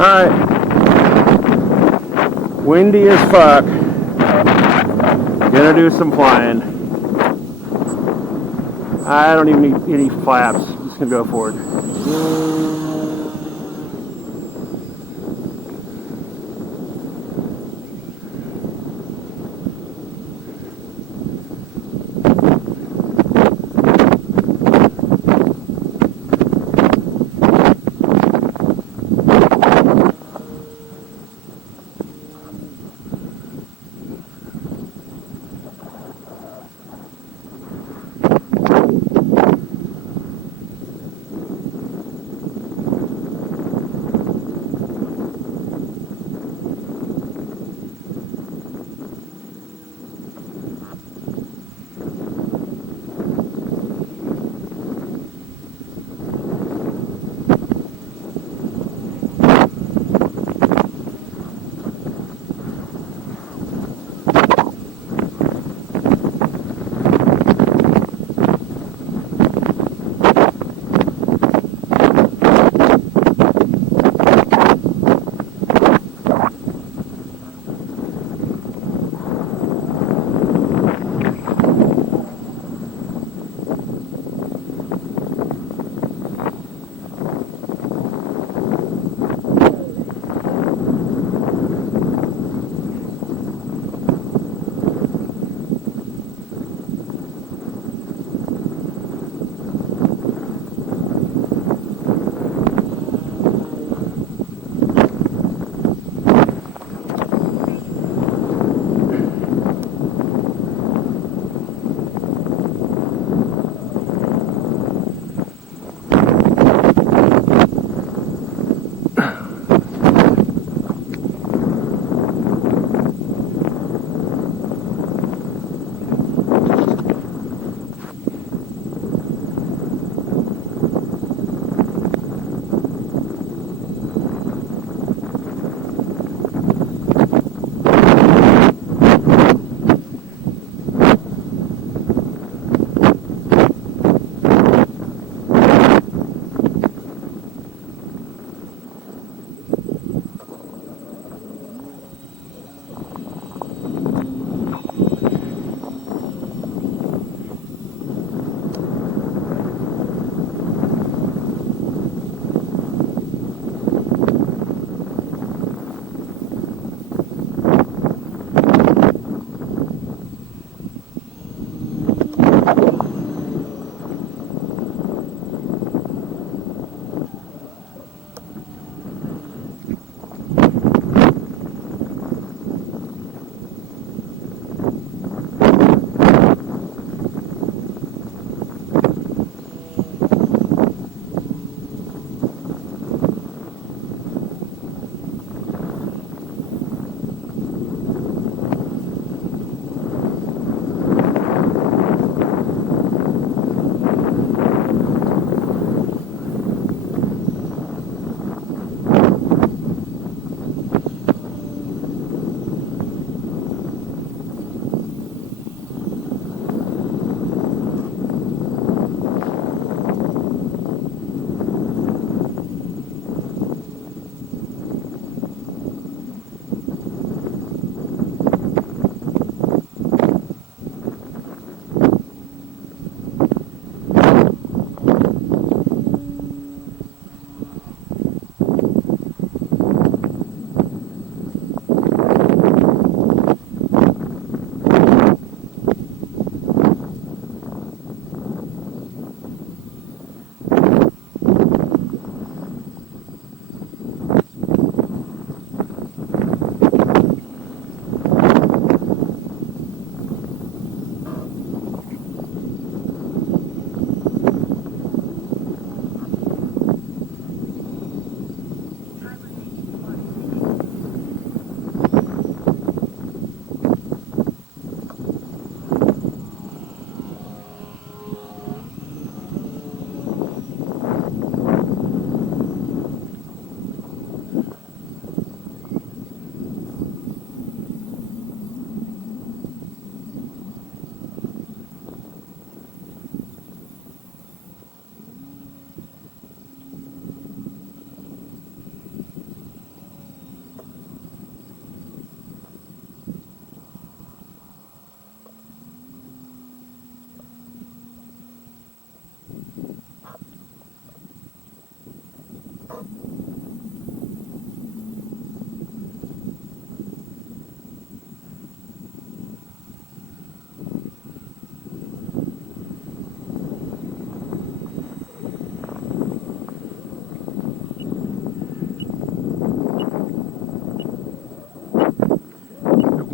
Alright. Windy as fuck. Gonna do some flying. I don't even need any flaps. Just gonna go for it.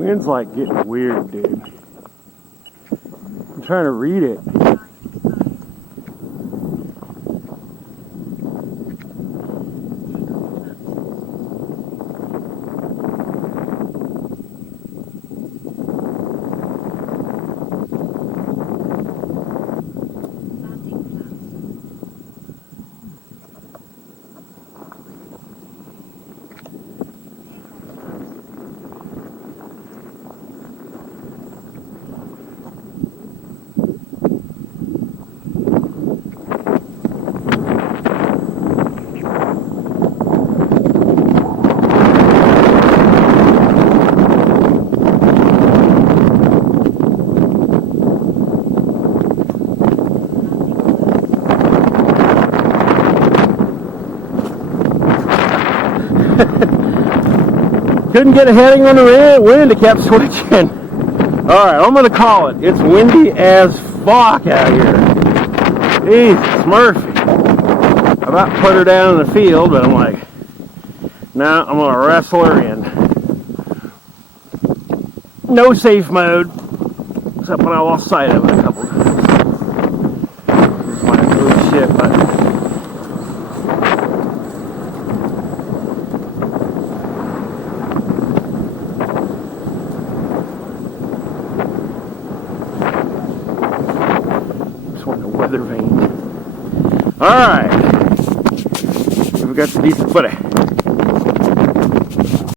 Wind's like getting weird, dude. I'm trying to read it. Couldn't get a heading on the wind, it kept switching. Alright, I'm gonna call it. It's windy as fuck out here. Jesus Murphy. I about put her down in the field, but I'm like, nah, I'm gonna wrestle her in. No safe mode. Except when I lost sight of it a couple times. Just want to move shit, but weather vane. Alright. We've got some decent footing.